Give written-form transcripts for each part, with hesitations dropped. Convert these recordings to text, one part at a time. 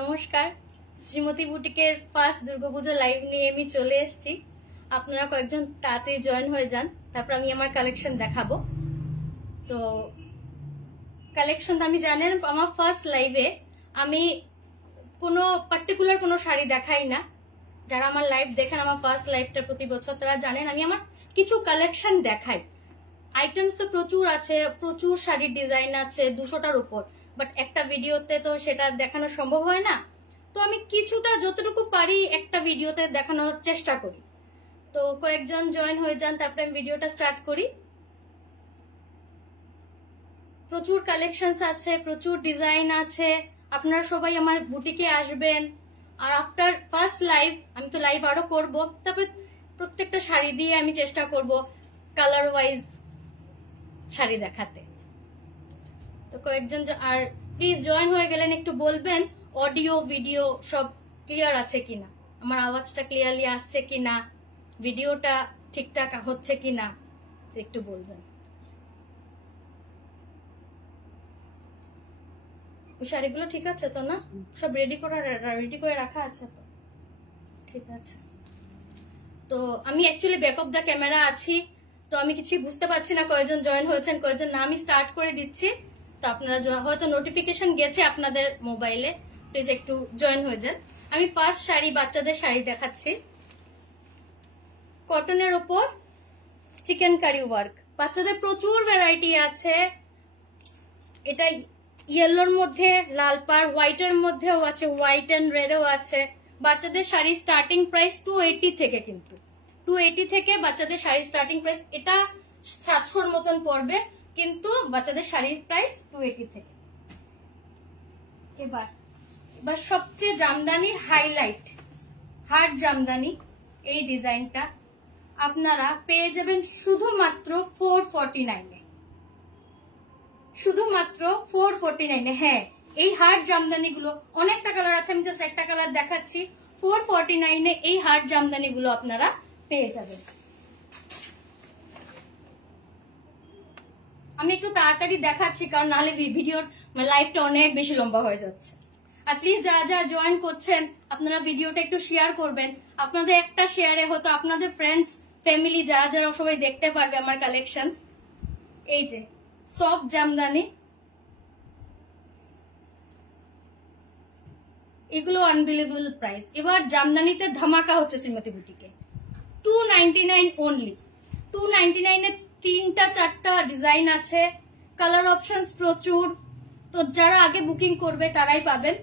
নমস্কার, Shrimati বুটিকের first Durga Puja live নিয়ে আমি চলে এসেছি। আপনারা কয়েকজন তাড়াতাড়ি জয়েন হয়ে যান, তারপর আমি আমার কালেকশন দেখাবো। তো কালেকশন আমি জানেন, আমার ফার্স্ট লাইভে আমি কোনো পার্টিকুলার কোনো শাড়ি দেখাই না। যারা আমার লাইভ দেখেন, আমার ফার্স্ট লাইভটা প্রতি বছর, তারা জানেন আমি আমার কিছু কালেকশন দেখাই। আইটেমস তো প্রচুর আছে, প্রচুর শাড়ির ডিজাইন আছে 200টার উপর, বাট একটা ভিডিওতে তো সেটা দেখানো সম্ভব হয় না। তো আমি কিছুটা যতটুকু পারি একটা ভিডিওতে দেখানোর চেষ্টা করি। তো কয়েকজন জয়েন হয়ে যান, তারপরে আমি ভিডিওটা স্টার্ট করি। প্রচুর কালেকশনস আছে, প্রচুর ডিজাইন আছে। আপনারা সবাই আমার বুটিকে আসবেন। আর আফটার ফার্স্ট লাইভ, আমি তো লাইভ আরো করব, তারপরে প্রত্যেকটা শাড়ি দিয়ে আমি চেষ্টা করব কালার ওয়াইজ শাড়ি দেখাতে। তো কয়েকজন আর প্লিজ জয়েন হয়ে গেলেন, একটু বলবেন অডিও ভিডিও সব ক্লিয়ার আছে কিনা, আমার আওয়াজটা ক্লিয়ারলি আসছে কিনা, ভিডিওটা ঠিকঠাক হচ্ছে কিনা একটু বলবেন। ওই শাড়িগুলো ঠিক আছে তো না? সব রেডি করে রাখা আছে তো? ঠিক আছে। তো আমি actually back of the camera আছি, তো আমি কিছুই বুঝতে পারছি না কয়জন জয়েন হয়েছেন কয়জন না। আমি স্টার্ট করে দিচ্ছি, তো আপনারা হয়তো নোটিফিকেশন গেছে আপনাদের মোবাইলে, প্লিজ একটু জয়েন হয়ে যান। আমি ফার্স্ট শাড়ি, বাচ্চাদের শাড়ি দেখাচ্ছি। কটনের ওপর চিকেন কারি ওয়ার্ক, বাচ্চাদের প্রচুর ভ্যারাইটি আছে। এটা ইয়েলোর মধ্যে লাল পাড়, হোয়াইটের মধ্যেও আছে, হোয়াইট এন্ড রেডও আছে। বাচ্চাদের শাড়ি স্টার্টিং প্রাইস 280 থেকে, কিন্তু 280 থেকে বাচ্চাদের শাড়ি স্টার্টিং প্রাইস। এটা 700-র মতন পড়বে, কিন্তু বাচ্চাদের শাড়ির প্রাইস 280 থেকে। এবার সবচেয়ে জামদানির হাইলাইট, হার্ড জামদানি, এই ডিজাইনটা আপনারা পেয়ে যাবেন শুধুমাত্র 449-এ, শুধুমাত্র 449-এ। হ্যাঁ, এই হার্ড জামদানি গুলো অনেকটা কালার আছে, আমি জাস্ট একটা কালার দেখাচ্ছি। 449-এ এই হার্ড জামদানি গুলো আপনারা পেয়ে যাবেন। আমি একটু তাড়াতাড়ি দেখাচ্ছি, কারণ নাহলে ভিডিওর লাইভটা অনেক বেশি লম্বা হয়ে যাচ্ছে। আর প্লিজ যারা যারা জয়েন করছেন, আপনারা ভিডিওটা একটু শেয়ার করবেন। আপনাদের একটা শেয়ারে হয়তো আপনাদের ফ্রেন্ডস ফ্যামিলি যারা যারা সবাই দেখতে পারবে আমার কালেকশন। এই যে সফট জামদানি, এগুলো আনবিলিভেবল প্রাইস। এবার জামদানিতে ধামাকা হচ্ছে শ্রীমতী বুটিকে, 299 অনলি। 299-এ 3-4টা ডিজাইন আছে, কালার অপশনস প্রচুর। তো যারা আগে বুকিং করবে তারাই পাবেন,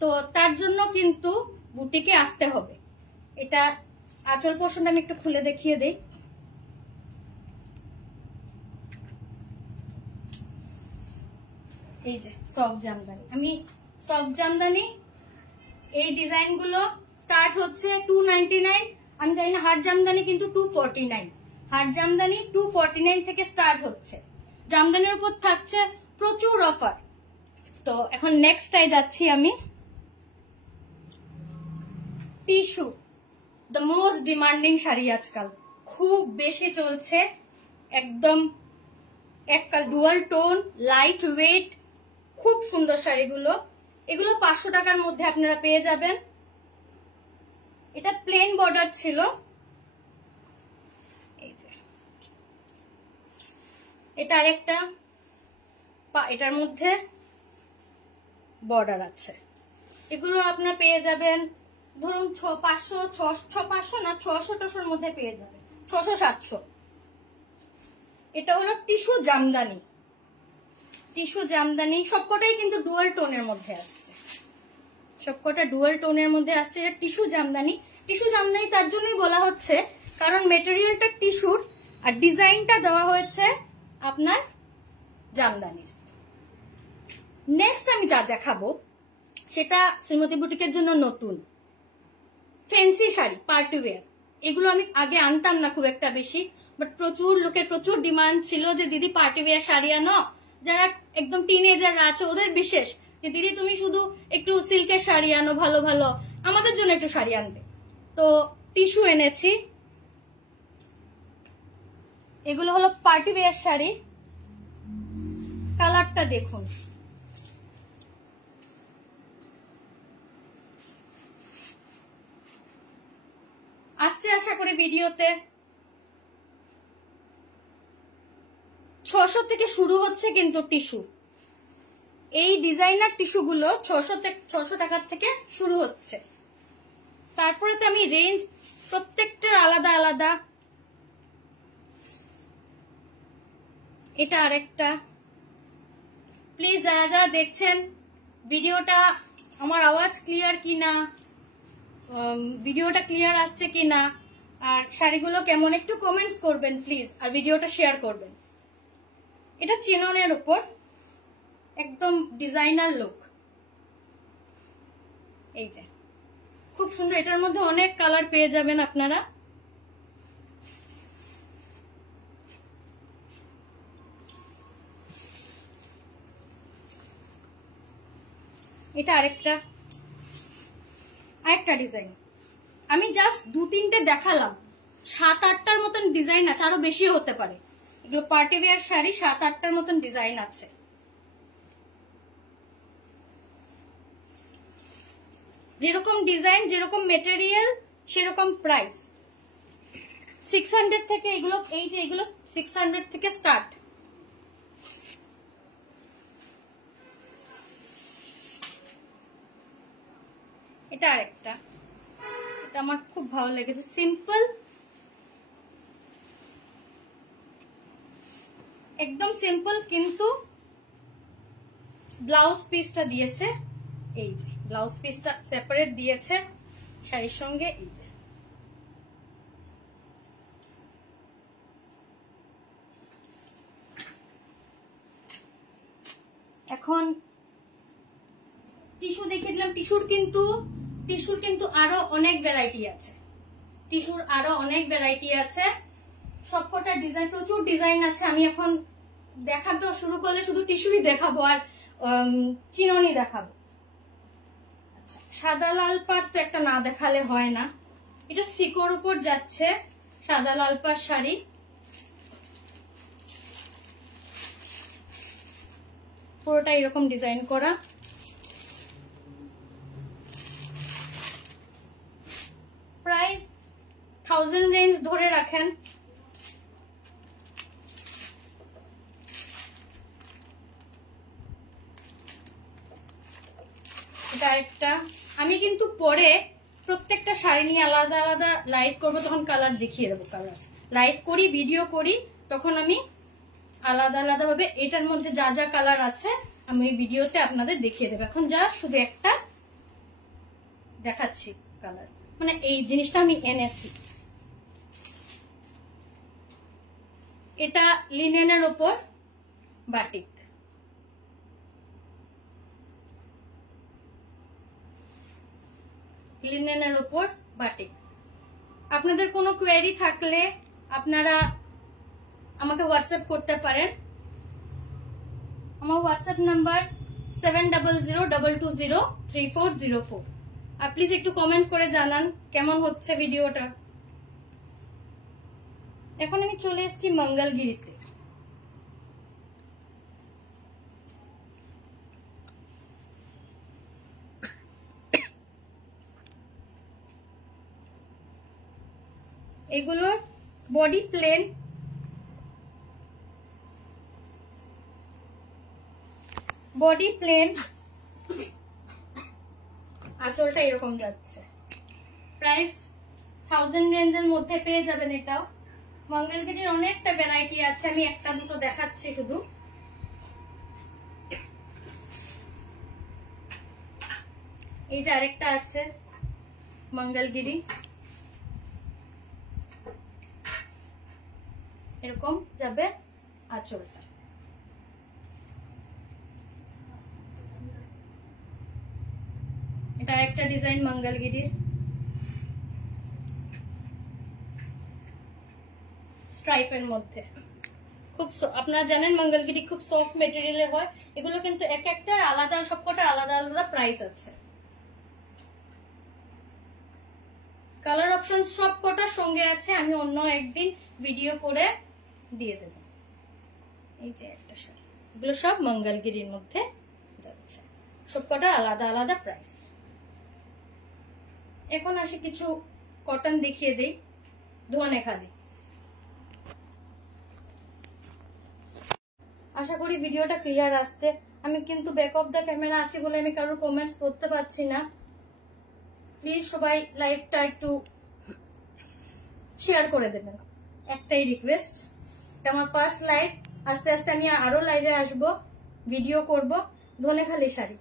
তো তার জন্য কিন্তু বুটিকে আসতে হবে। এটা আঁচল পোর্শনটা আমি একটু খুলে দেখিয়ে দেই। এই যে সফট জামদানি, আমি সফট জামদানি এই ডিজাইন গুলো স্টার্ট হচ্ছে 299। আমি জানি না, হার্ড জামদানি কিন্তু 249। হার্ড জামদানি 249 থেকে স্টার্ট হচ্ছে। জামদানির উপর থাকছে প্রচুর অফার। তো এখন নেক্সটটাই যাচ্ছি আমি। Tissue, the most demanding sari আজকাল, খুব বেশি চলছে। একদম একটা ডুয়াল টোন, লাইট ওয়েট, খুব সুন্দর শাড়িগুলো। এগুলো 500 টাকার মধ্যে আপনারা পেয়ে যাবেন। এটা প্লেন বর্ডার ছিল, এই যে এটা আরেকটা, এটার মধ্যে বর্ডার আছে। এগুলো আপনারা পেয়ে যাবেন ধরুন 500 না 600-700-র মধ্যে পেয়ে যাবেন, 600-700। এটা হলো টিস্যু জামদানি। টিস্যু জামদানি সবকটাই কিন্তু ডুয়াল টোনের মধ্যে আসছে, সবকটা ডুয়াল টোনের মধ্যে আসছে। এটা টিস্যু জামদানি। টিস্যু জামদানি তার জন্যই বলা হচ্ছে কারণ মেটেরিয়ালটা টিস্যুর আর ডিজাইনটা দেওয়া হয়েছে আপনার জামদানির। নেক্সট আমি যা দেখাবো সেটা শ্রীমতী বুটিকের জন্য নতুন ফ্যান্সি শাড়ি, পার্টি ওয়্যার। এগুলো আমি আগে আনতাম না খুব একটা বেশি, বাট প্রচুর লোকের প্রচুর ডিমান্ড ছিল যে দিদি পার্টি ওয়্যার শাড়ি আনো। যারা একদম টিনেজার আছে ওদের বিশেষ, যে দিদি তুমি শুধু একটু সিল্কের শাড়ি আনো, ভালো ভালো, আমাদের জন্য একটু শাড়ি আনবে। তো টিস্যু এনেছি। এগুলো হলো পার্টি ওয়্যার শাড়ি। কালারটা দেখুন, আশা করি ভিডিওতে। 600 থেকে শুরু হচ্ছে কিন্তু টিস্যু, এই ডিজাইনার টিস্যুগুলো 600 টাকার থেকে শুরু হচ্ছে। তারপরে তো আমি রেঞ্জ প্রত্যেকটার আলাদা আলাদা। এটা আরেকটা। প্লিজ যারা যারা দেখছেন ভিডিওটা, আমার আওয়াজ ক্লিয়ার কিনা, ভিডিওটা ক্লিয়ার আসছে কিনা, আর শাড়িগুলো কেমন একটু কমেন্টস করবেন প্লিজ, আর ভিডিওটা শেয়ার করবেন। এটা চিননের উপর একদম ডিজাইনার লুক। এই যে খুব সুন্দর, এটার মধ্যে অনেক কালার পেয়ে যাবেন আপনারা। এটা আরেকটা ডিজাইন। আমি জাস্ট 2-3টে দেখালাম, 7-8টার মতন ডিজাইন আছে, আরো বেশিও হতে পারে। এগুলো পার্টি ওয়্যার শাড়ি, 7-8টার মতন ডিজাইন আছে। যেরকম ডিজাইন, যেরকম মেটেরিয়াল, সেরকম প্রাইস। 600 থেকে এগুলো, এই যে এগুলো 600 থেকে স্টার্ট। এটা আরেকটা, এটা আমার খুব ভালো লেগেছে, সিম্পল, একদম সিম্পল, কিন্তু ব্লাউজ পিসটা দিয়েছে, এই যে ব্লাউজ পিসটা সেপারেট দিয়েছে শাড়ির সঙ্গে। এই যে এখন টিস্যু দেখিয়ে দিলাম। টিস্যুর কিন্তু আরো অনেক ভ্যারাইটি আছে। টিস্যুর আরো অনেক ভ্যারাইটি আছে, সবকটা ডিজাইন, প্রচুর ডিজাইন আছে। আমি এখন দেখাতে শুরু করলে শুধু টিস্যুই দেখাবো আর চিননি দেখাবো। আচ্ছা, সাদা লাল পাড় তো একটা না দেখালে হয় না। এটা সিকোর উপর যাচ্ছে, সাদা লাল পাড় শাড়ি। পুরোটা এরকম ডিজাইন করা। প্রাইস 1000 রেঞ্জ ধরে রাখেন। এটা একটা, আমি কিন্তু পরে প্রত্যেকটা শাড়ি নিয়ে আলাদা আলাদা লাইভ করবো, তখন কালার দেখিয়ে দেবো। কালার লাইভ করি, ভিডিও করি, তখন আমি আলাদা আলাদা ভাবে এটার মধ্যে যা যা কালার আছে আমি ওই ভিডিওতে আপনাদের দেখিয়ে দেবো। এখন যা শুধু একটা দেখাচ্ছি কালার, মানে এই জিনিসটা আমি এনেছি। এটা লিনেনের ওপর বাটিক। লিনেনের ওপর বাটিক। আপনাদের কোনো কোয়েরি থাকলে আপনারা আমাকে হোয়াটসঅ্যাপ করতে পারেন। আমার হোয়াটসঅ্যাপ নাম্বার 7002203404। আর প্লিজ একটু কমেন্ট করে জানান কেমন হচ্ছে ভিডিওটা। এখন আমি চলে এসেছি মঙ্গলগিরিতে। এগুলোর বডি প্লেন, আঁচলটা এরকম যাচ্ছে। প্রাইস 1000 রেঞ্জের মধ্যে পেয়ে যাবেন। এটাও মঙ্গলগিরির অনেকটা ভ্যারাইটি আছে, আমি একটা দুটো দেখাচ্ছি শুধু। এই যে আরেকটা আছে মঙ্গলগিরি, এরকম যাবে আঁচলটা। এটা একটা ডিজাইন মঙ্গলগিরির, স্ট্রাইপের মধ্যে। খুব আপনারা জানেন মঙ্গলগিরি খুব সফট মেটেরিয়ালের হয়। এগুলো কিন্তু এক একটা আলাদা, সবকটা আলাদা আলাদা প্রাইস আছে। কালার অপশন সবকটার সঙ্গে আছে, আমি অন্য একদিন ভিডিও করে দিয়ে দেব। এই যে একটা শাড়ি, এগুলো সব মঙ্গলগিরির মধ্যে যাচ্ছে, সবকটা আলাদা আলাদা প্রাইস। এখন আসি কিছু কটন দেখিয়ে দেই। ধনেখালি। আশা করি ভিডিওটা ক্লিয়ার আসছে। আমি কিন্তু ব্যাক অফ দ্য ক্যামেরা আছি বলে আমি কারোর কমেন্টস পড়তে পারছি না। প্লিজ সবাই লাইভটা একটু শেয়ার করে দেবেন, একটাই রিকোয়েস্ট। এটা আমার ফার্স্ট লাইভ, আস্তে আস্তে আমি আরো লাইভে আসব, ভিডিও করব। ধনেখালি শাড়ি,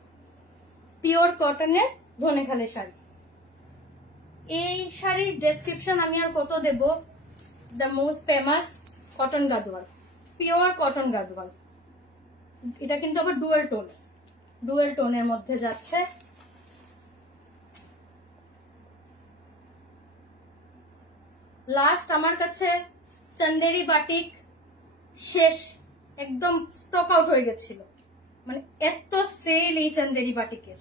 পিওর কটনের ধনেখালি শাড়ি। এই শাড়ির ডেসক্রিপশন আমি আর কত দেব। The most famous cotton Gadwal, pure cotton Gadwal. এটা কিন্তু আবার ডুয়েল টোনের মধ্যে যাচ্ছে। লাস্ট আমার কাছে চন্দেরি বাটিক শেষ, একদম স্টক আউট হয়ে গেছিল। মানে এত সেল এই চন্দেরি বাটিকের,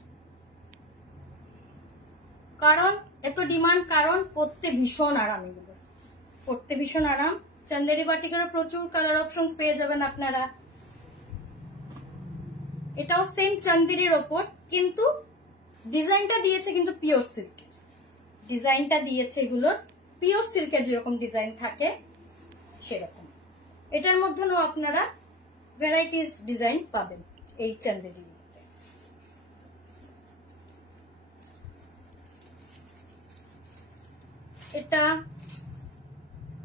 কারণ এত ডিমান্ড, কারণ পরতে ভীষণ আরাম। এগুলো পরতে ভীষণ আরাম। চন্দেরি বাটিকেরও প্রচুর কালার অপশনস পেয়ে যাবেন আপনারা। এটাও সেম চান্দেরির ওপর, কিন্তু ডিজাইনটা দিয়েছে কিন্তু পিওর সিল্কের। ডিজাইনটা দিয়েছে এগুলোর পিওর সিল্কের যেরকম ডিজাইন থাকে সেরকম। এটার মধ্যেও আপনারা ভ্যারাইটিস ডিজাইন পাবেন এই চান্দেরির মধ্যে। এটা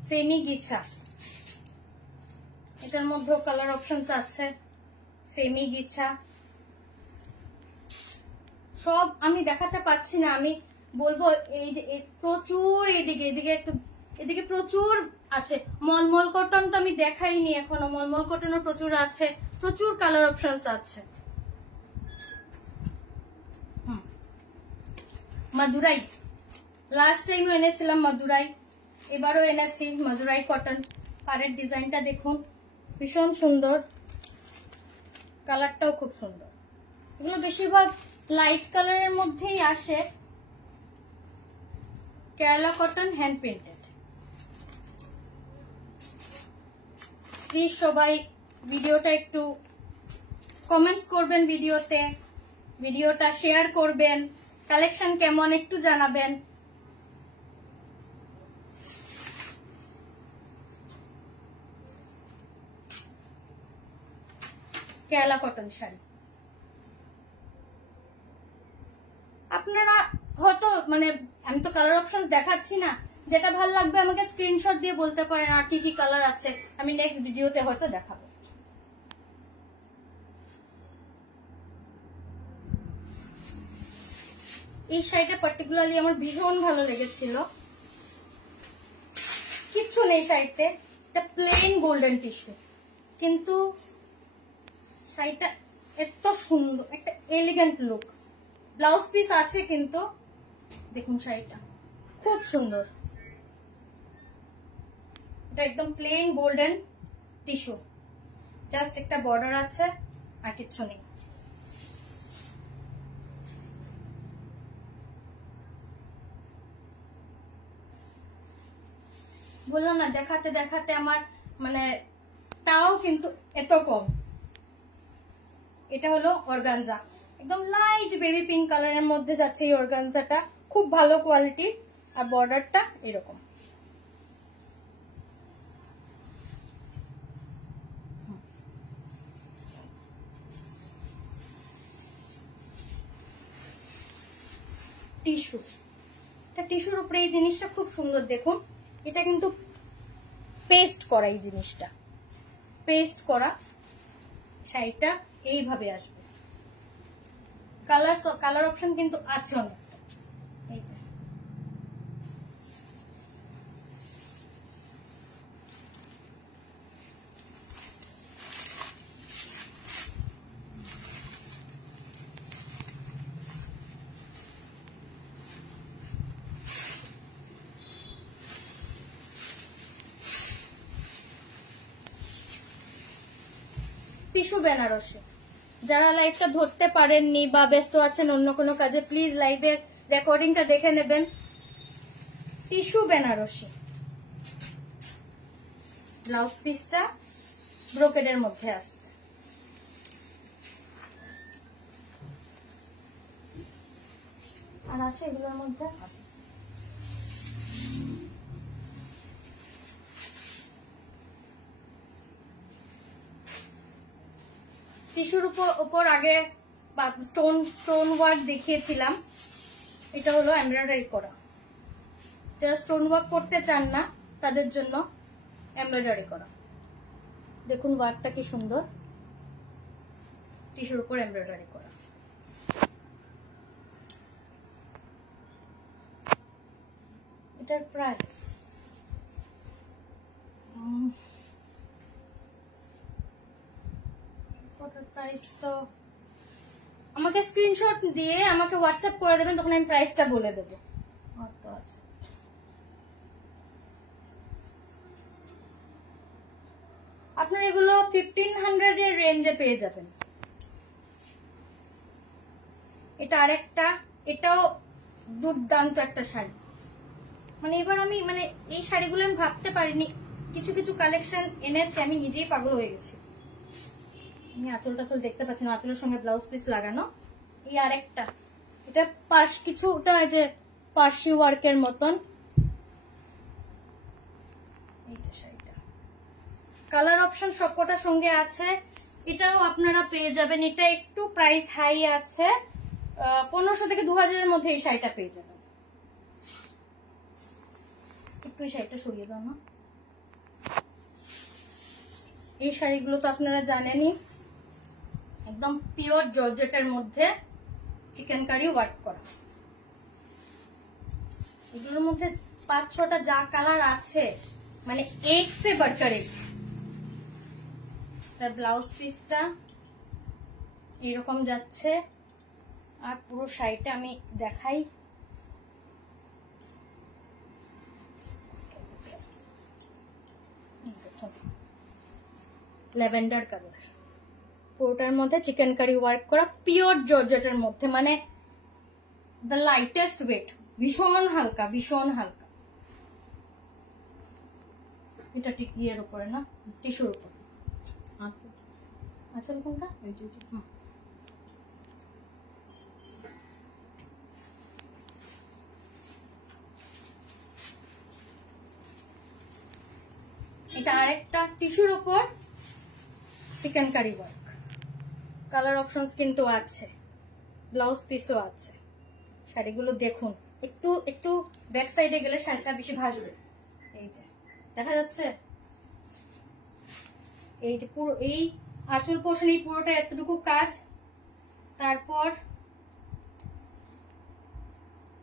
সেমি গিছা, এটার মধ্যেও কালার অপশনস আছে। সেমি গিছা সব আমি দেখাতে পাচ্ছি না, আমি বলবো এই যে প্রচুর এদিকে একটু, এদিকে প্রচুর আছে। মলমল কটন তো আমি দেখাইনি এখনো, মলমল কটনও প্রচুর আছে, প্রচুর কালার অপশনস আছে। মাদুরাই, লাস্ট টাইমও এনেছিলাম মাদুরাই, এবারও এনেছি মাদুরাই কটন। পাড়ের ডিজাইনটা দেখুন, ভীষণ সুন্দর, কালারটাও খুব সুন্দর। এগুলো বেশিরভাগ লাইট কালারের মধ্যেই আসে। Kerala cotton hand printed. Please সবাই ভিডিওটা একটু কমেন্টস করবেন, ভিডিওটা শেয়ার করবেন, কালেকশন কেমন একটু জানাবেন। কেরালা কটন শাড়ি আপনারা হয়তো, মানে আমি তো কালার অপশন দেখাচ্ছি না, যেটা ভালো লাগবে আমাকে স্ক্রিনশট দিয়ে বলতে পারেন আর কি কি কালার আছে, আমি নেক্সট ভিডিওতে হয়তো দেখাবো। এই শাড়িটা পার্টিকুলারলি আমার ভীষণ ভালো লেগেছিল। কিচ্ছু নেই শাড়িতে, এটা প্লেন গোল্ডেন টিস্যু, কিন্তু শাড়িটা এত সুন্দর, একটা এলিগেন্ট লুক। ব্লাউজ পিস আছে কিন্তু দেখুন শাড়িটা খুব সুন্দর। এটা একদম প্লেন গোল্ডেন টিস্যু, জাস্ট একটা বর্ডার আছে আর কিচ্ছু নেই। বললাম না দেখাতে দেখাতে আমার মানে তাও কিন্তু এত কম। এটা হলো অর্গানজা, একদম লাইট বেবি পিঙ্ক কালারের মধ্যে যাচ্ছে এই অর্গানজাটা, খুব ভালো কোয়ালিটি। আর বর্ডারটা এরকম। টিস্যু, এটা টিস্যুর উপরে এই জিনিসটা খুব সুন্দর দেখুন। এটা কিন্তু পেস্ট করা, এই জিনিসটা পেস্ট করা। শাড়িটা এইভাবে আসবে। কালার অপশন কিন্তু আছে অনেকটা। এই যে টিস্যু বেনারসি। যারা লাইভটা ধরতে পারেননি বা ব্যস্ত আছেন অন্য কোনো কাজে, প্লিজ লাইভের রেকর্ডিংটা দেখে নেবেন। টিস্যু বেনারসি, ব্লাউজ পিসটা ব্রোকেডের মধ্যে আসছে। আর আছে এগুলোর মধ্যে টিস্যুর উপর আগে স্টোন ওয়ার্ক দেখিয়েছিলাম, এটা হলো এমব্রয়ডারি করা। যারা স্টোন ওয়ার্ক করতে চান না তাদের জন্য এমব্রয়ডারি করা। দেখুন ওয়ার্কটা কি সুন্দর, টিস্যুর উপর এমব্রয়ডারি করা। এটার প্রাইস তো আমাকে স্ক্রিনশট দিয়ে আমাকে হোয়াটসঅ্যাপ করে দেবেন, তখন আমি প্রাইসটা বলে দেবো। আচ্ছা, আপনার এগুলো 1500 এর রেঞ্জে পেয়ে যাবেন। এটা আরেকটা, এটাও দুর্দান্ত একটা শাড়ি। মানে এবার আমি মানে এই শাড়িগুলো আমি ভাবতে পারিনি, কিছু কিছু কালেকশন এনেছে, আমি নিজেই পাগল হয়ে গেছি। আমি আঁচল টাচল দেখতে পাচ্ছি না, আঁচলের সঙ্গে ব্লাউজ পিস লাগানো। এই আরেকটা, এটা কিছুটা যে পার্সি ওয়ার্কের মতন। এই যে শাড়িটা, কালার অপশন সবকটার সঙ্গে আছে। এটাও আপনারা পেয়ে যাবেন। এটা একটু প্রাইস হাই আছে, 1500 থেকে 2000 এর মধ্যে এই শাড়িটা পেয়ে যাবেন। একটু এই শাড়িটা সরিয়ে দাও না। এই শাড়িগুলো তো আপনারা জানেনই, একদম পিওর জর্জেটের মধ্যে চিকেন কারি ওয়ার্ক করা। এগুলোর মধ্যে 5-6টা যা কালার আছে, মানে এক সে বাড়কর এক। তার ব্লাউজ পিসটা এরকম যাচ্ছে, আর পুরো শাড়িটা আমি দেখাই। ল্যাভেন্ডার কালার, পুরোটার মধ্যে চিকেন কারি ওয়ার্ক করা, পিওর জর্জেটের মধ্যে, মানে দ্য লাইটেস্ট ওয়েট, ভীষণ হালকা, ভীষণ হালকা। এটা টিকিয়ের উপরে না, টিস্যুর উপর। আচ্ছা কোনটা? এটা আরেকটা টিস্যুর উপর chikankari work. Colour options কিন্তু আছে, ব্লাউজ পিসও আছে। শাড়িগুলো দেখুন, একটু একটু ব্যাক সাইডে গেলে শাড়িটা বেশি ভাসবে। এই যে দেখা যাচ্ছে, এই যে পুরো এই আঁচল পোর্শন, এই পুরোটা এতটুকু কাজ। তারপর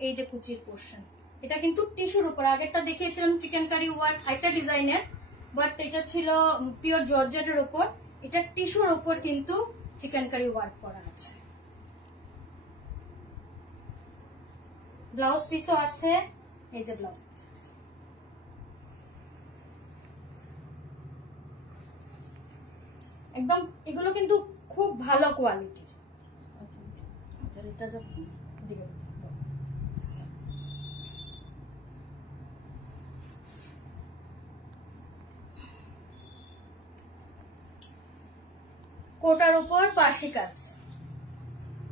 এই যে কুচির পোর্শন, এটা কিন্তু টিস্যুর উপর। আগেরটা দেখিয়েছিলাম চিকেন কারি ওয়ার্ক, আরেকটা ডিজাইনের, বাট এটা ছিল পিওর জর্জেটের উপর। এটা টিস্যুর উপর কিন্তু চিকেন কারি ওয়ার্ক করা আছে। ব্লাউজ পিসও আছে, এই যে ব্লাউজ পিস। একদম এগুলো কিন্তু খুব ভালো কোয়ালিটির। আচ্ছা এটা যখন দিকে কোটার উপর পার্সি কাজ,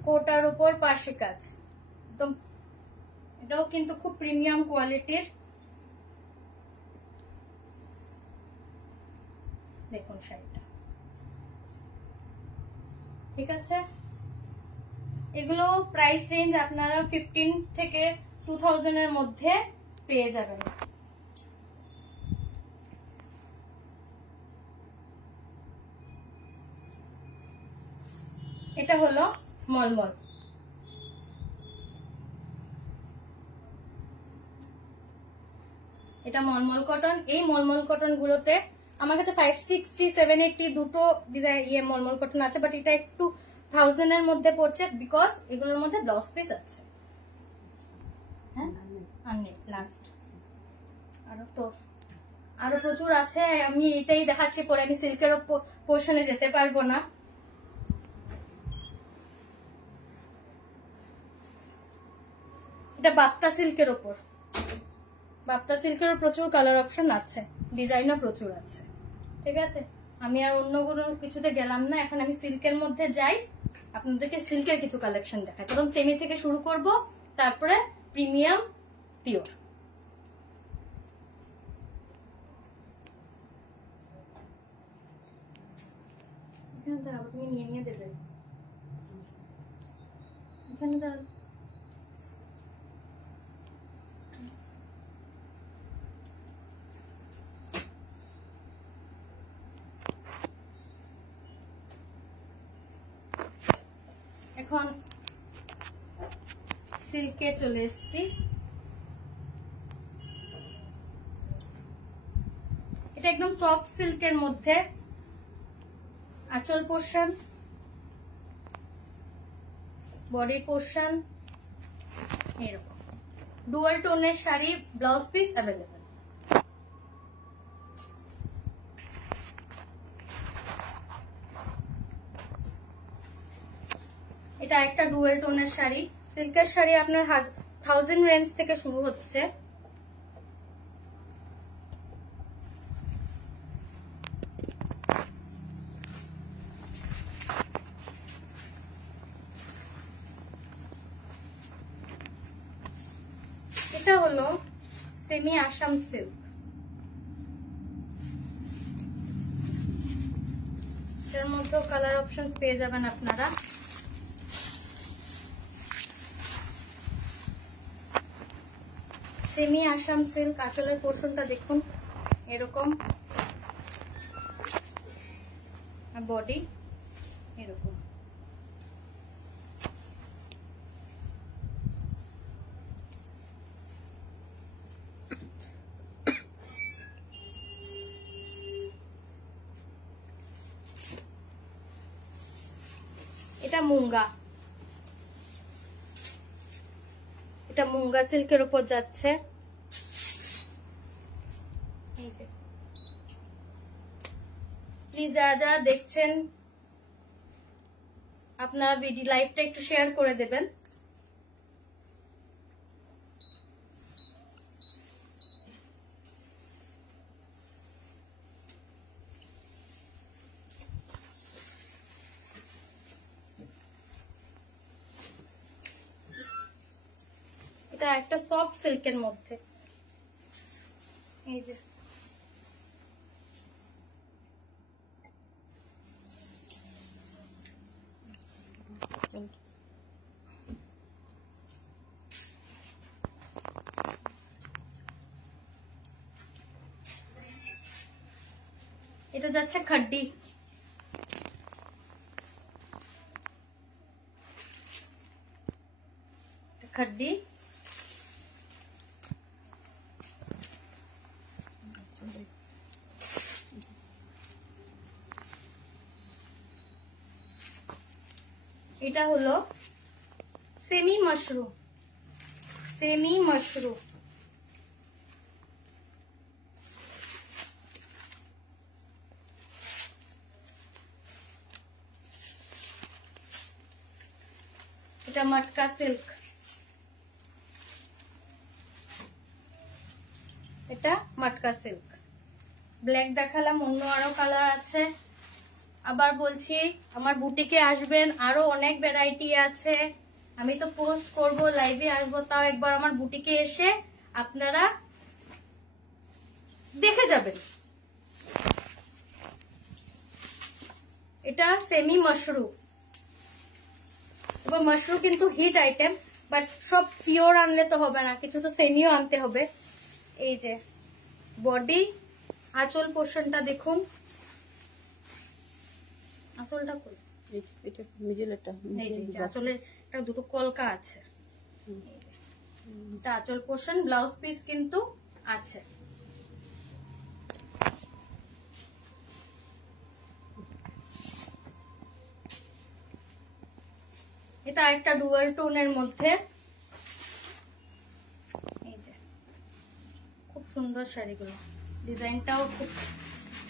কোটার উপর পার্সি কাজ, একদম এটাও কিন্তু খুব প্রিমিয়াম কোয়ালিটির। দেখুন শাড়িটা, ঠিক আছে। এগুলো প্রাইস রেঞ্জ আপনারা 15 থেকে 2000 এর মধ্যে পেয়ে যাবেন। এটা হলো মলমল, এটা মলমল কটন। এই মলমল কটন গুলোতে আমার কাছে 560, 780 দুটো ডিজাইন মলমল কটন আছে, বাট এটা একটু 1000 এর মধ্যে পড়ছে, বিকজ এগুলোর মধ্যে ব্লাউজ পিস আছে। হ্যাঁ লাস্ট আরো প্রচুর আছে, আমি এটাই দেখাচ্ছি পরে, আমি সিল্কের পোর্শনে যেতে পারবো না। এটা বাপ্তা সিল্কের উপর, বাপ্তা সিল্কের প্রচুর কালার অপশন আছে, ডিজাইনও প্রচুর আছে। ঠিক আছে, আমি আর অন্য কোনো কিছুতে গেলাম না, এখন আমি সিল্কের মধ্যে যাই, আপনাদেরকে সিল্কের কিছু কালেকশন দেখাই। প্রথম সেমি থেকে শুরু করব, তারপরে প্রিমিয়াম পিওর। এখানে দাঁড়াবো, তুমি নিয়ে নিয়ে দেবে। এখানে দাঁড়াবো। এখন সিল্কে চলে এসেছি। এটা একদম সফট সিল্কের মধ্যে, আঁচল পোর্শন, বডি পোর্শন এরকম। ডুয়াল টোনের শাড়ি, ব্লাউজ পিস অ্যাভেলেবেল। এটা একটা ডুয়াল টোনের শাড়ি। সিল্কের শাড়ি আপনার 1000 রেঞ্জ থেকে শুরু হচ্ছে। এটা হলো সেমি আসাম সিল্ক। এর মধ্যে কালার অপশনস পেয়ে যাবেন আপনারা। সেমি আসাম সিল্ক, আঁচলের পোর্শনটা দেখুন এরকম, আর বডি এরকম। এটা মুঙ্গা, এটা মুঙ্গা সিল্কের উপর যাচ্ছে। এই যে প্লিজ যারা যারা দেখছেন আপনারা ভিডিও লাইভটা একটু শেয়ার করে দেবেন। এটা একটা সফট সিল্কের মধ্যে, এই যে এটা যাচ্ছে খাড্ডি। খাড্ডি এটা হলো সেমি মাশরুম। সেমি মাশরুম এটা মটকা সিল্ক। এটা মটকা সিল্ক। ব্ল্যাক দেখালাম, অন্য আরো কালার আছে। আবার বলছি আমার বুটিকে আসবেন, আরো অনেক ভ্যারাইটি আছে। আমি তো পোস্ট করব, লাইভে আসবো, তাও একবার আমার বুটিকে এসে আপনারা দেখে যাবেন। এটা সেমি মাশরুম, এবার মাশরুম কিন্তু হিট আইটেম, বাট সব পিওর আনলে তো হবে না, কিছু তো সেমিও আনতে হবে। এই যে বডি, আঁচল পোর্শনটা দেখুন। আঁচলটা কই? এটা মিডলেরটা, আঁচলের একটা দুটো কলকা আছে। এটা আঁচল পোর্শন, ব্লাউজ পিস কিন্তু আছে। এটা একটা ডুয়াল টোনের মধ্যে, এই যে খুব সুন্দর শাড়িগুলো, ডিজাইনটাও খুব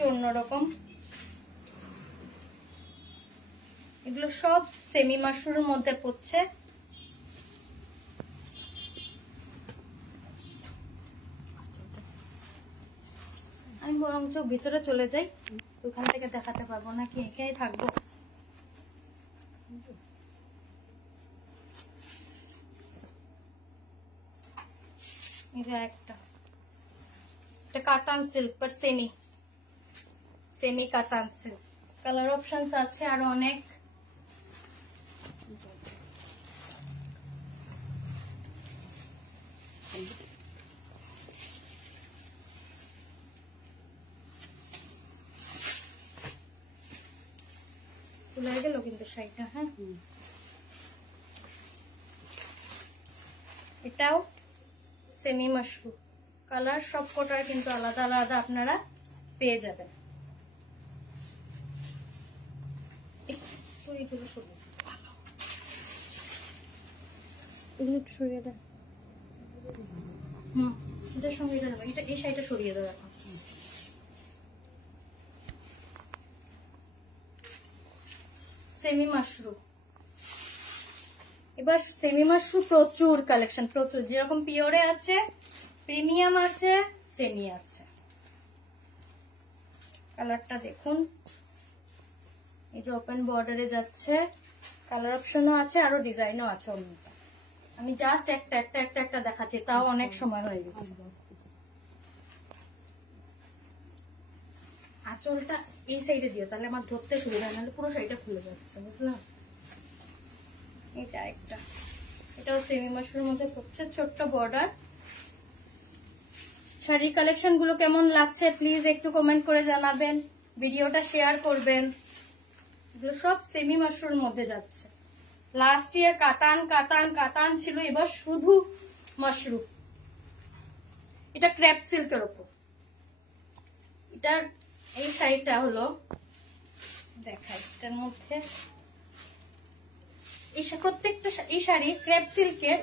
অন্যরকম। এগুলো সব সেমি মাশরুমের মধ্যে পড়ছে। আমি বরঞ্চ ভিতরে চলে যাই, ওখান থেকে দেখাতে পারবো নাকি এখানেই থাকবো। এই যে একটা, এটা কাতান সিল্ক, বাট সেমি কাতান সিল্ক। কালার অপশনস আছে আরো অনেক। খুলে গেল কিন্তু শাড়িটা। হ্যাঁ, এটাও সেমি মাশরুম কালার, সব কটার কিন্তু আলাদা আলাদা আপনারা পেয়ে যাবেন। এগুলো একটু সরিয়ে দেন। এটার সঙ্গে এটা দেবো, এটা এই শাড়িটা সরিয়ে দেবো এখন। সেমি মাশরুম, এবার সেমি মাশরুম প্রচুর কালেকশন, প্রচুর, যেরকম পিওরে আছে, প্রিমিয়াম আছে, সেমি আছে। কালারটা দেখুন, এই যে ওপেন বর্ডারে যাচ্ছে, কালার অপশনও আছে, আরো ডিজাইনও আছে অন্যটা। আমি জাস্ট একটা একটা একটা একটা দেখাচ্ছি, তাও অনেক সময় হয়ে গেছে। আঁচলটা এই সাইডে দিও, তাহলে আমার ধরতে সুবিধা, নাহলে পুরো শাড়িটা খুলে যাচ্ছে, বুঝলাম। এই যে আরেকটা, এটাও সেমি মাশরুমের মধ্যে পড়ছে, ছোট্ট বর্ডার। শাড়ির কালেকশন গুলো কেমন লাগছে প্লিজ একটু কমেন্ট করে জানাবেন, ভিডিওটা শেয়ার করবেন। এগুলো সব সেমি মাশরুমের মধ্যে যাচ্ছে। লাস্ট ইয়ার কাতান কাতান কাতান ছিল, এবার শুধু মাশরুম। এটা ক্রেপ সিল্কের উপর। এটার এই শাড়িটা হলো, দেখাই, এটার মধ্যে এই প্রত্যেকটা এই শাড়ি ক্রেপ সিল্কের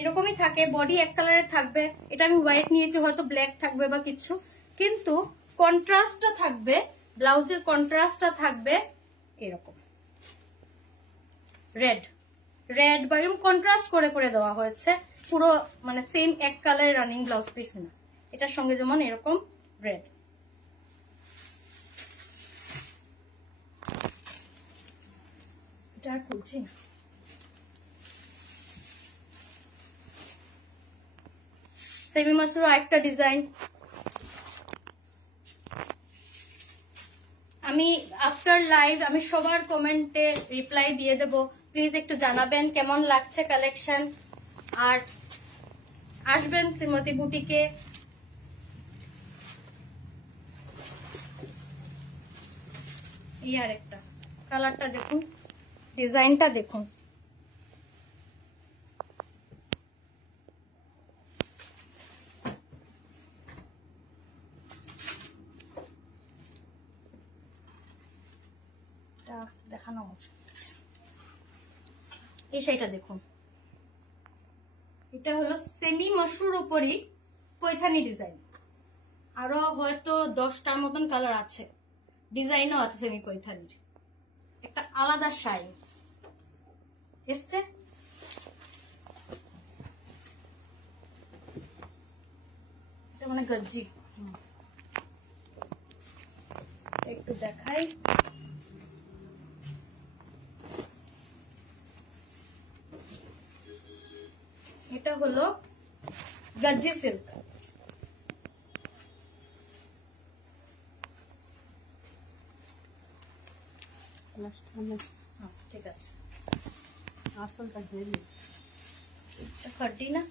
এরকমই থাকে, বডি এক কালারের থাকবে। এটা আমি হোয়াইট নিয়েছি, হয়তো ব্ল্যাক থাকবে বা কিছু, কিন্তু কন্ট্রাস্টটা থাকবে, ব্লাউজের কন্ট্রাস্টটা থাকবে এরকম রেড রেড বা এরকম কন্ট্রাস্ট করে করে দেওয়া হয়েছে, পুরো মানে সেম এক কালারের রানিং ব্লাউজ পিস না। এটার সঙ্গে যেমন এরকম রেড। এটা আর খুলছি না। সেমি মাশরুম আরেকটা ডিজাইন। আমি আফটার লাইভ আমি সবার কমেন্টে রিপ্লাই দিয়ে দেব, প্লিজ একটু জানাবেন কেমন লাগছে কালেকশন, আর আসবেন শ্রীমতী বুটিকে। এই আরেকটা, কালারটা দেখুন, ডিজাইনটা দেখুন, দেখানো উচিত। এই শাড়িটা দেখুন, এটা হলো সেমি মাশরুর উপরই পৈথানি ডিজাইন, আরো হয়তো 10টার মতন কালার আছে, ডিজাইনও আছে সেমি পৈথানির, একটা আলাদা শাইন এসছে। এটা মানে গজ্জি, একটু দেখাই। এটা হলো গজ্জি সিল্ক, ঠিক আছে। আসলটা হেভি, এটা খাটি না,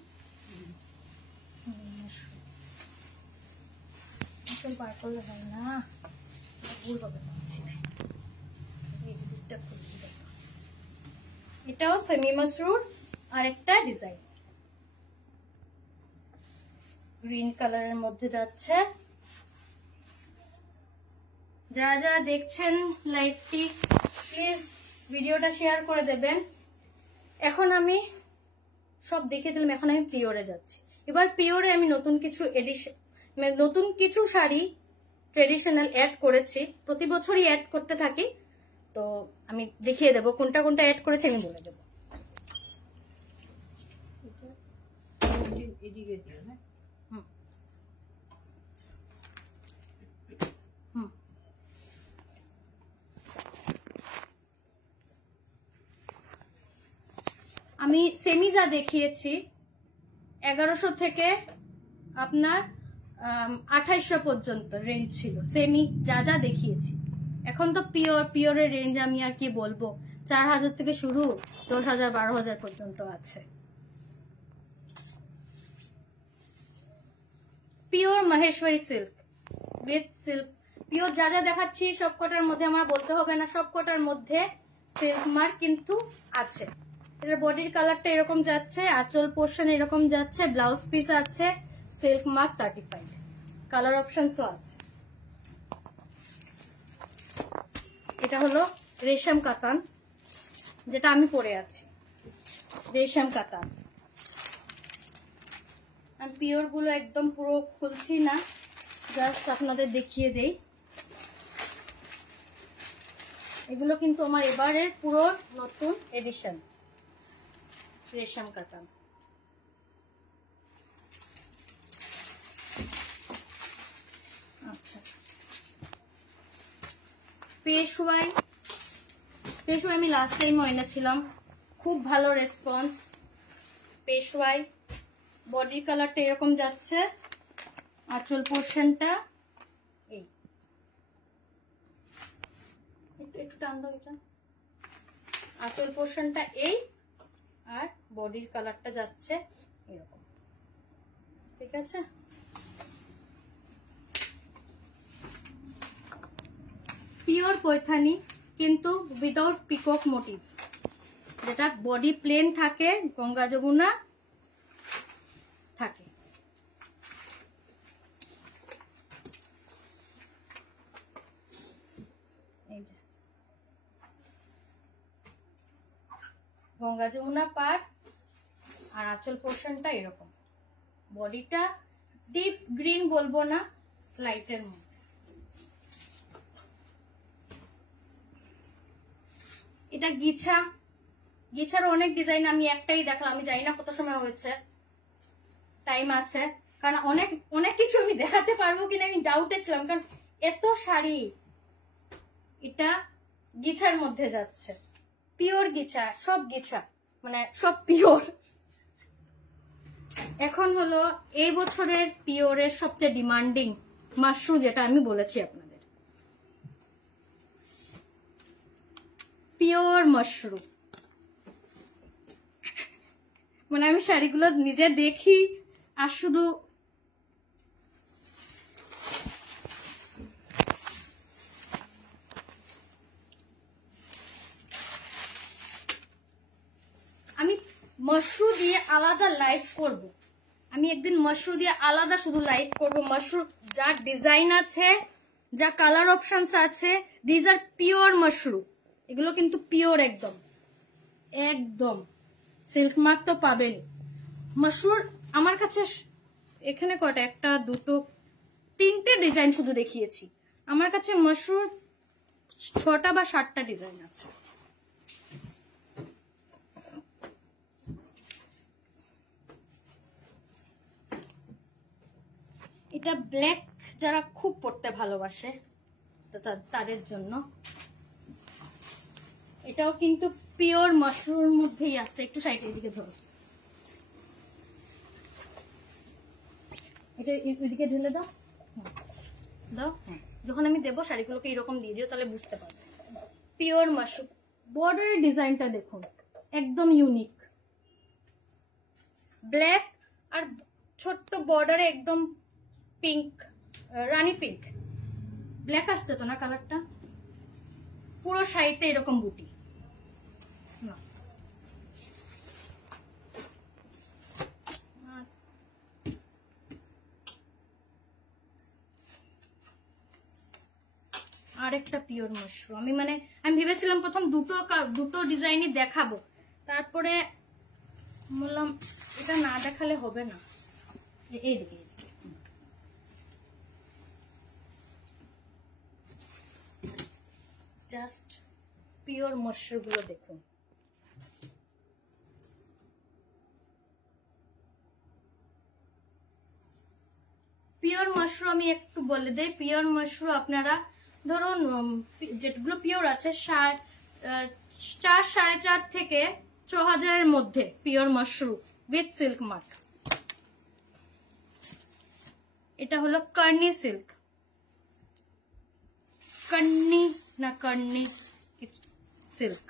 আসল বার করলে হয় না, ভুল হবে না। এটাও সেমি মাশরুর আরেকটা ডিজাইন, গ্রিন কালারের মধ্যে যাচ্ছে। যারা যারা দেখছেন লাইভটি প্লিজ ভিডিওটা শেয়ার করে দেবেন। এখন আমি সব দেখে দিলাম, এখন আমি পিওরে যাচ্ছি। এবার পিওরে আমি নতুন কিছু এডিশন, নতুন কিছু শাড়ি ট্রেডিশনাল অ্যাড করেছি, প্রতি বছরই অ্যাড করতে থাকি, তো আমি দেখিয়ে দেবো কোনটা কোনটা অ্যাড করেছি, আমি বলে দেবো। আমি সেমি যা দেখিয়েছি 1100 থেকে আপনার 2800 পর্যন্ত রেঞ্জ ছিল, সেমি যা যা দেখিয়েছি এখন তো পিওরের রেঞ্জ আমি আর কি বলবো, 4000 থেকে শুরু 10,000 12,000 পর্যন্ত আছে। Pure Maheshwari silk with silk, pure যা যা দেখাচ্ছি সবকটার মধ্যে আমার বলতে হবে না, সবকটার মধ্যে সিল্ক মার্ক কিন্তু আছে। এর বডির কালারটা এরকম যাচ্ছে, আঁচল পোর্শন এরকম যাচ্ছে, ব্লাউজ পিস আছে, সিল্ক মার্ক সার্টিফাইড, কালার অপশনসও আছে। এটা হলো রেশম কাতান, যেটা আমি পরে আছি, রেশম কাতান। আমি পিওর গুলো একদম পুরো খুলছি না, জাস্ট আপনাদের দেখিয়ে দেই। এগুলো কিন্তু আমার এবারের পুরো নতুন এডিশন রেশম কাতান। আচ্ছা, পেশওয়াই আমি লাস্ট টাইমও এনেছিলাম, খুব ভালো রেসপন্স। পেশওয়াই বডির কালারটা এরকম যাচ্ছে, আঁচল পোর্শনটা এই একটু টান দাও এটা, আঁচল পোর্শনটা এই, আর বডির কালারটা যাচ্ছে এরকম, ঠিক আছে। পিওর পৈথানি কিন্তু উইদাউট পিকক মোটিভ, যেটা বডি প্লেন থাকে, গঙ্গা যমুনা থাকে। এই যে গঙ্গা যমুনা পার, আর আঁচল পোর্শনটা এরকম, বডিটা ডিপ গ্রিন বলবো না, লাইটের মধ্যে। এটা গিছারও অনেক ডিজাইন, আমি একটাই দেখালাম, আমি জানি না কত সময় হয়েছে, টাইম আছে, কারণ অনেক কিছু আমি দেখাতে পারবো কিনা আমি ডাউটে ছিলাম, কারণ এত শাড়ি। এটা গিছার মধ্যে যাচ্ছে, পিওর গিছা, সব গিছা মানে সব পিওর। এখন হলো এই বছরের পিওরের সবচেয়ে ডিমান্ডিং মাশরু, যেটা আমি বলেছি আপনাদের, পিওর মাশরু। মানে আমি শাড়িগুলো নিজে দেখি আর শুধু আমি মাশরু দিয়ে আলাদা লাইভ করব, আমি একদিন মাশরু দিয়ে আলাদা শুধু লাইভ করব। মাশরু যা ডিজাইন আছে, যা কালার অপশনস আছে, দিজ আর পিওর মাশরু, এগুলো কিন্তু পিওর একদম একদম। সিল্ক মার্ক তো পাবেন। মাশরুর আমার কাছে এখানে কয়টা, একটা দুটো তিনটে ডিজাইন শুধু দেখিয়েছি, আমার কাছে মাশরুর 6টা বা 7টা ডিজাইন আছে। এটা ব্ল্যাক যারা খুব পড়তে ভালোবাসে তাদের জন্য। এটাও কিন্তু পিওর মাশরুর মধ্যেই আসছে। একটু সাইডের দিকে ধরো, এটা এদিকে ঢেলে দাও দাও। হ্যাঁ, যখন আমি দেবো শাড়িগুলোকে এরকম দিয়ে দিও, তাহলে বুঝতে পারবে। পিওর মাশরুম, বর্ডারের ডিজাইনটা দেখুন, একদম ইউনিক, ব্ল্যাক আর ছোট্ট বর্ডারে একদম পিঙ্ক, রানী পিঙ্ক। ব্ল্যাক আসছে তো না কালারটা, পুরো শাড়িতে এরকম বুটি। আরেকটা পিওর মাশরু, আমি ভেবেছিলাম প্রথম দুটো ডিজাইনই দেখাবো, তারপরে বললাম এটা না দেখালে হবে না। এইদিকে জাস্ট পিওর মাশরু গুলো দেখুন। পিওর মাশরু আমি একটু বলে দেই, পিওর মাশরু আপনারা ধরুন যেগুলো পিওর আছে 4, 4.5 থেকে 6,000 মধ্যে pure mashru with silk mark. এটা হলো কর্নি সিল্ক, না কর্নি সিল্ক।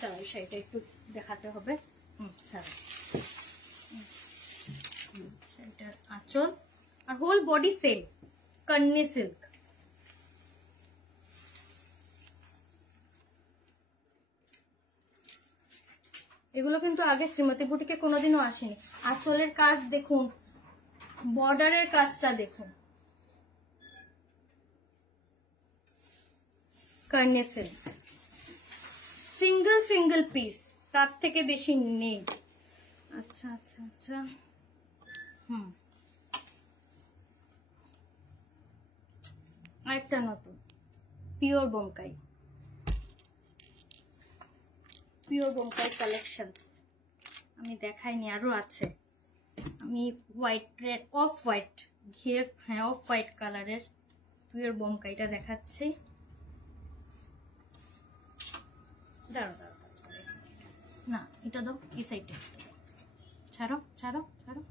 দাঁড়াও, শাড়িটা একটু দেখাতে হবে। শাড়িটার আঁচল আর হোল বডি সেম কর্নি সিল্ক। এগুলো কিন্তু আগে শ্রীমতী বুটিকে কোনোদিনও আসেনি। আঁচলের কাজ দেখুন, বর্ডারের কাজটা দেখুন, Carney silk. Single single piece, তার থেকে বেশি নেই। আচ্ছা আচ্ছা আচ্ছা, আরেকটা নতুন pure Bomkai, pure Bomkai collections আমি দেখাইনি, আরো আছে। আমি হোয়াইট রেড অফ হোয়াইট ঘিয়ে, হ্যাঁ অফ হোয়াইট কালারের পিওর বোমকাইটা দেখাচ্ছি। দাঁড়াও দাঁড়াও, না এটা দাও, এই সাইডে ছাড়ো ছাড়ো ছাড়ো।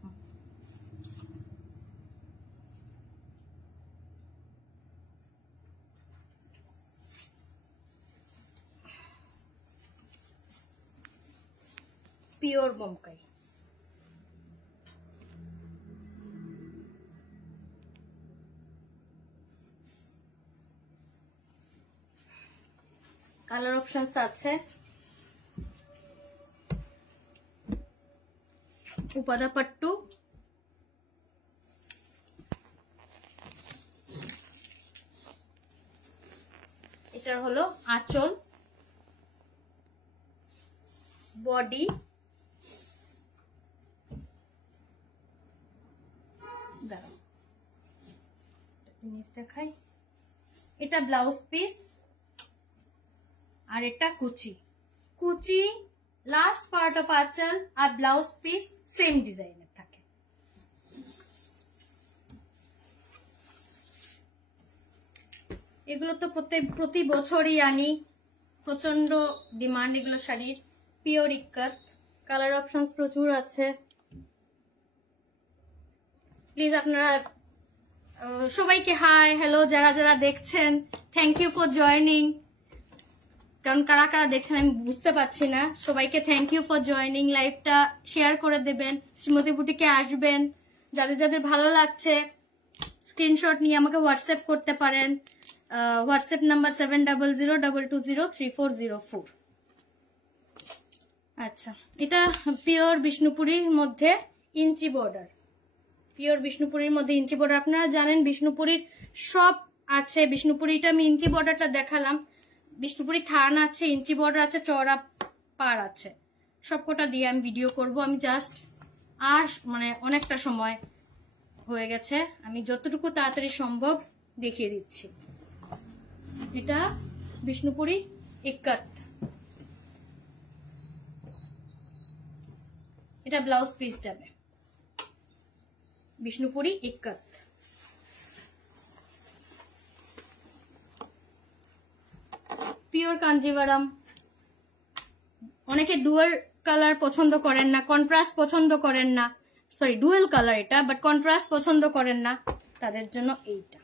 পিওর বোমকাই, কালার অপশনস আছে। উপাদা পট্টু, এটার হলো আঁচল, বডি, দাঁড়াও জিনিস দেখাই, এটা ব্লাউজ পিস আর এটা কুচি। কুচি লাস্ট পার্ট অফ আঁচল আর ব্লাউজ পিস সেম ডিজাইনের থাকে। এগুলো তো প্রতি বছরই আনি, প্রচন্ড ডিমান্ড এগুলো শাড়ির। পিওর ইক্কাত, কালার অপশনস প্রচুর আছে। প্লিজ আপনারা সবাইকে হাই হ্যালো, যারা যারা দেখছেন থ্যাংক ইউ ফর জয়নিং। কারণ কারা কারা দেখছেন আমি বুঝতে পারছি না। সবাইকে থ্যাংক ইউ ফর জয়নিং। লাইভটা শেয়ার করে দেবেন, শ্রীমতী বুটিকে আসবেন। যাদের যাদের ভালো লাগছে স্ক্রিনশট নিয়ে আমাকে হোয়াটসঅ্যাপ করতে পারেন। WhatsApp number 7002203404। আচ্ছা, এটা পিওর বিষ্ণুপুরীর মধ্যে ইঞ্চি বর্ডার, পিওর বিষ্ণুপুরীর মধ্যে ইঞ্চি বর্ডার। আপনারা জানেন বিষ্ণুপুরীর সব আছে। বিষ্ণুপুরীটা আমি ইঞ্চি বর্ডারটা দেখালাম। বিষ্ণুপুরি থান আছে, ইঞ্চি বর্ডার আছে, চওড়া পার আছে। সবকটা দিয়ে আমি ভিডিও করব। আমি জাস্ট আর মানে অনেকটা সময় হয়ে গেছে, আমি যতটুকু তাড়াতাড়ি সম্ভব দেখিয়ে দিচ্ছি। এটা বিষ্ণুপুরি ইক্কাত, এটা ব্লাউজ পিস যাবে বিষ্ণুপুরি ইক্কাত। পিওর কাঞ্জিভারাম। অনেকে ডুয়াল কালার পছন্দ করেন না, কন্ট্রাস্ট পছন্দ করেন না, সরি ডুয়াল কালার এটা, বাট কন্ট্রাস্ট পছন্দ করেন না, তাদের জন্য এইটা।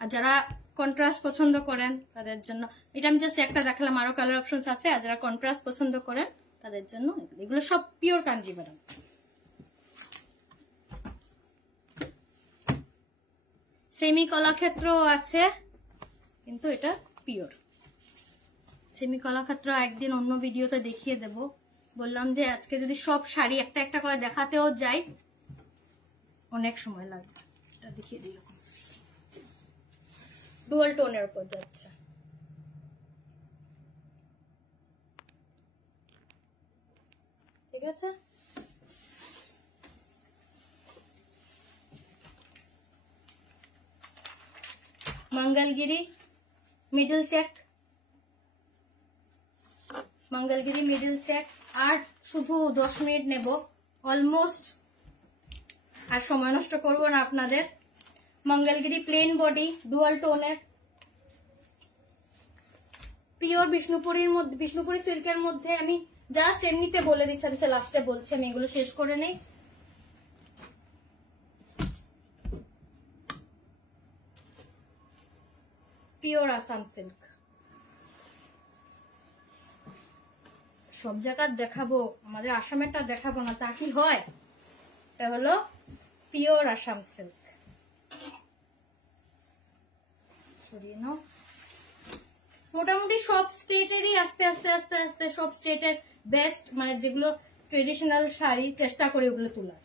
আর যারা কন্ট্রাস্ট পছন্দ করেন তাদের জন্য এটা আমি জাস্ট একটা দেখালাম, আরো কালার অপশনস আছে। আর যারা কন্ট্রাস্ট পছন্দ করেন তাদের জন্য এগুলো সব পিওর কাঞ্জিভারাম। সেমি কলাক্ষেত্র আছে, কিন্তু এটা পিওর সেমি কলাক্ষেত্র। একদিন অন্য ভিডিওতে দেখিয়ে দেব। বললাম যে আজকে যদি সব শাড়ি একটা একটা করে দেখাতেও যাই অনেক সময় লাগবে। এটা দেখিয়ে দিই, ডুয়াল টোনের উপর যাচ্ছে। ঠিক আছে, Mangalagiri middle check, Mangalagiri middle check. আর শুধু 10 মিনিট নেব অলমোস্ট, আর সময় নষ্ট করবো না আপনাদের। মঙ্গলগিরি প্লেন বডি, ডুয়াল টোনের, পিওর বিষ্ণুপুরীর মধ্যে, বিষ্ণুপুরী সিল্কের মধ্যে। আমি জাস্ট এমনিতে বলে দিচ্ছি, আমি লাস্টে বলছি, আমি এগুলো শেষ করে নেই। Pure Assam silk. সব জায়গা দেখাবো, আমাদের আসামেরটা দেখাবো না তা কি হয়? এটা হলো পিওর আসাম সিল্ক। সরিয়ে নাও। মোটামুটি সব স্টেটেরই আস্তে আস্তে আস্তে আস্তে সব স্টেটের বেস্ট মানে যেগুলো ট্রেডিশনাল শাড়ি চেষ্টা করে ওগুলো তোলার।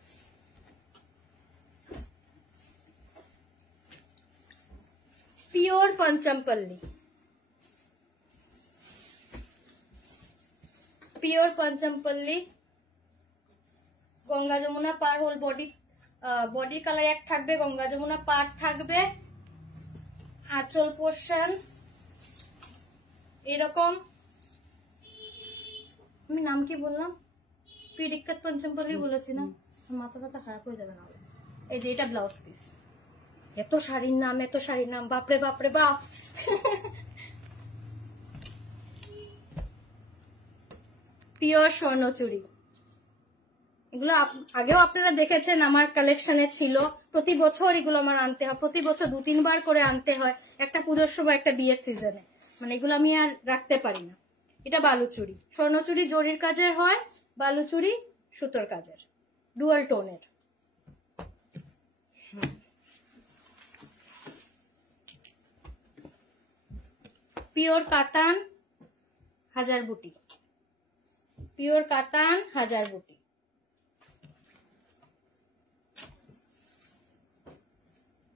পিওর পঞ্চমপল্লী, পিওর পঞ্চমপল্লী, গঙ্গা যমুনা পার হোল বডি, বডির কালার এক থাকবে, গঙ্গা যমুনা পার থাকবে, আঁচল পোর্শন এরকম। আমি নাম কি বললাম? পিডিক্কাত পঞ্চমপল্লী বলেছি না? মাথা ব্যথা খারাপ হয়ে যাবে না। এই যে এটা ব্লাউজ পিস। এত শাড়ির নাম, এত শাড়ির নাম, বাপরে বাপরে বাপ। পিওর স্বর্ণচুরি, এগুলো আগেও আপনারা দেখেছেন আমার কালেকশনে ছিল। প্রতি বছর এগুলো আমার আনতে হয়, প্রতি বছর 2-3 বার করে আনতে হয়, একটা পুজোর সময় একটা বিয়ের সিজনে। মানে এগুলো আমি আর রাখতে পারি না। এটা বালুচুরি, স্বর্ণচুরি জরির কাজের হয়, বালুচুরি সুতোর কাজের, ডুয়াল টোনের। পিওর কাতান হাজার বুটি, পিওর কাতান হাজার বুটি।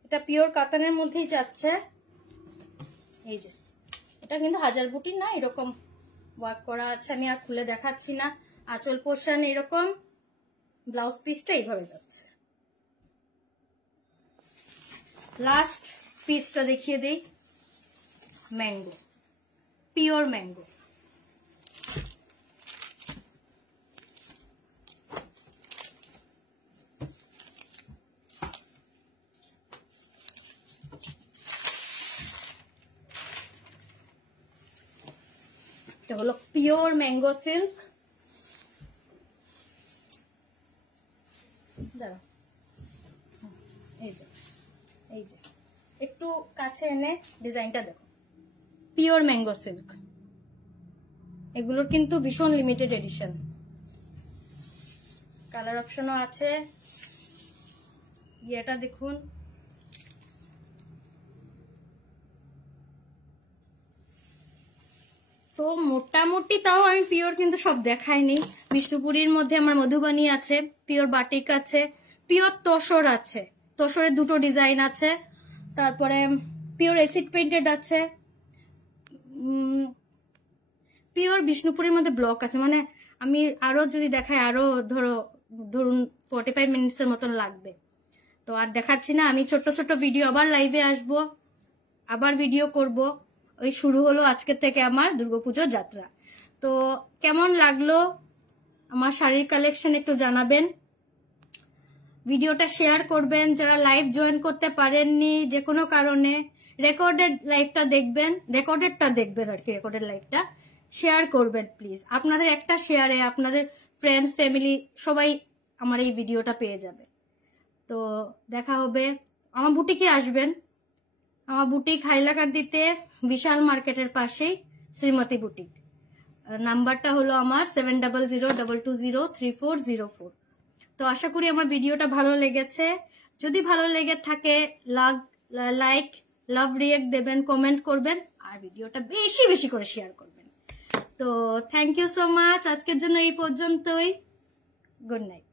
এটা পিওর কাতানের মধ্যেই যাচ্ছে। এই যে এটা কিন্তু হাজার বুটির না, এরকম ওয়ার্ক করা আছে, আমি আর খুলে দেখাচ্ছি না। আঁচল পোর্শন এরকম, ব্লাউজ পিসটা এইভাবে যাচ্ছে। লাস্ট পিসটা দেখিয়ে দেই, ম্যাঙ্গো, পিওর ম্যাঙ্গো। এটা হলো পিওর ম্যাঙ্গো সিল্ক। দাঁড়া, এই যে এই যে একটু কাছে এনে ডিজাইনটা দেখো, পিওর ম্যাঙ্গো সিল্ক। এগুলোর কিন্তু ভীষণ লিমিটেড এডিশন, কালার অপশনও আছে। ইয়েটা দেখুন, তো মোটামুটি তাও আমি পিওর কিন্তু সব দেখাইনি। বিষ্ণুপুরীর মধ্যে আমার মধুবানী আছে, পিওর বাটিক আছে, পিওর তসর আছে, তসরের 2টো ডিজাইন আছে, তারপরে পিওর অ্যাসিড পেইন্টেড আছে, পিওর বিষ্ণুপুরীর মধ্যে ব্লক আছে। মানে আমি আরো যদি দেখাই আরো ধরুন 45 মিনিটসের মতন লাগবে, তো আর দেখাচ্ছি না। আমি ছোট ছোট ভিডিও আবার লাইভে আসবো, আবার ভিডিও করব। ওই শুরু হলো আজকের থেকে আমার দুর্গাপুজোর যাত্রা। তো কেমন লাগলো আমার শাড়ির কালেকশন একটু জানাবেন, ভিডিওটা শেয়ার করবেন। যারা লাইভ জয়েন করতে পারেননি যে কোনো কারণে, রেকর্ডেড লাইভটা দেখবেন, রেকর্ডেডটা দেখবেন আর কি, রেকর্ডেড লাইভটা শেয়ার করবেন প্লিজ। আপনাদের একটা শেয়ারে আপনাদের ফ্রেন্ডস ফ্যামিলি সবাই আমার এই ভিডিওটা পেয়ে যাবে। তো দেখা হবে, আমার বুটিকে আসবেন। আমার বুটিক হাইলাকান্দিতে বিশাল মার্কেটের পাশেই শ্রীমতী বুটিক। নাম্বারটা হলো আমার 7002203404। তো আশা করি আমার ভিডিওটা ভালো লেগেছে। যদি ভালো লেগে থাকে লাইক, লাভ রিয়েক্ট দেবেন, কমেন্ট করবেন, আর ভিডিওটা বেশি বেশি করে শেয়ার করবেন। তো থ্যাংক ইউ সো মাচ, আজকের জন্য এই পর্যন্তই। Good night.